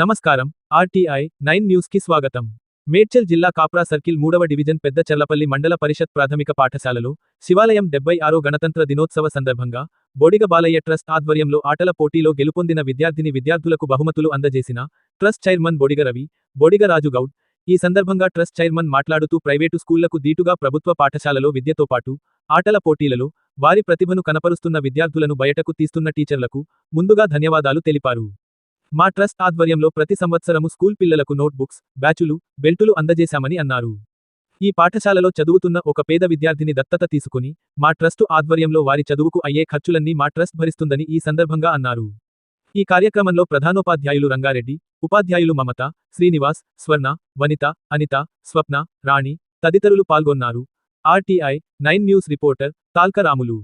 నమస్కారం. RTI nine న్యూస్కి స్వాగతం. మేడ్చల్ జిల్లా కాప్రా సర్కిల్ మూడవ డివిజన్ పెద్ద చెర్లపల్లి మండల పరిషత్ ప్రాథమిక పాఠశాలలో శివాలయం డెబ్బై ఆరో గణతంత్ర దినోత్సవ సందర్భంగా బొడిగ బాలయ్య ట్రస్ట్ ఆధ్వర్యంలో ఆటల పోటీలో గెలుపొందిన విద్యార్థిని విద్యార్థులకు బహుమతులు అందజేసిన ట్రస్ట్ చైర్మన్ బొడిగ రవి బొడిగ రాజు గౌడ్. ఈ సందర్భంగా ట్రస్ట్ చైర్మన్ మాట్లాడుతూ ప్రైవేటు స్కూళ్ళకు దీటుగా ప్రభుత్వ పాఠశాలలో విద్యతో పాటు ఆటల పోటీలలో వారి ప్రతిభను కనపరుస్తున్న విద్యార్థులను బయటకు తీస్తున్న టీచర్లకు ముందుగా ధన్యవాదాలు తెలిపారు. మా ట్రస్ట్ ఆధ్వర్యంలో ప్రతి సంవత్సరము స్కూల్ పిల్లలకు నోట్బుక్స్ బ్యాచులు బెల్టులు అందజేశామని అన్నారు. ఈ పాఠశాలలో చదువుతున్న ఒక పేద విద్యార్థిని దత్తత తీసుకుని మా ట్రస్టు ఆధ్వర్యంలో వారి చదువుకు అయ్యే ఖర్చులన్నీ మా ట్రస్ట్ భరిస్తుందని ఈ సందర్భంగా అన్నారు. ఈ కార్యక్రమంలో ప్రధానోపాధ్యాయులు రంగారెడ్డి ఉపాధ్యాయులు మమత శ్రీనివాస్ స్వర్ణ వనిత అనిత స్వప్న రాణి తదితరులు పాల్గొన్నారు. ఆర్టీఐ నైన్ న్యూస్ రిపోర్టర్ తాల్కరాములు.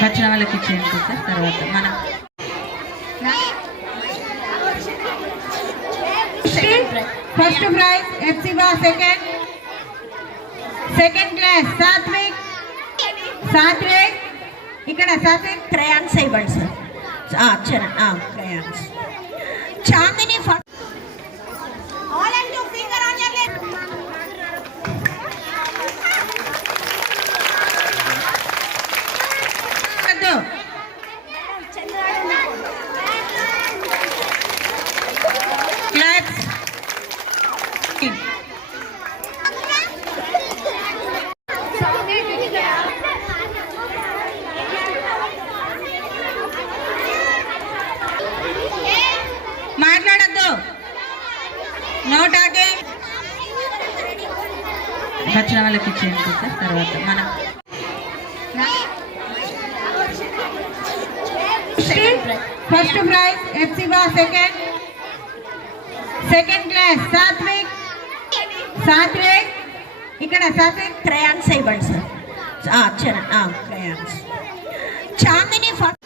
వచ్చిన వాళ్ళకి ఇచ్చేయండి సార్ తర్వాత మన first prize Hephzibah second second class Satvik Satvik ఇక్కడ సాత్విక్ క్రయాన్స్ ఇవ్వండి sir. Charan crayons Chandini first వచ్చిన వాళ్ళకి ఇచ్చేయండి సార్ తర్వాత మన first prize Hephzibah second second class Satvik Satvik ఇక్కడ సాత్విక్ క్రయాన్స్ ఇవ్వండి సార్. ఆ, చరణ్ క్రయాన్స్ చాందిని ఫస్ట్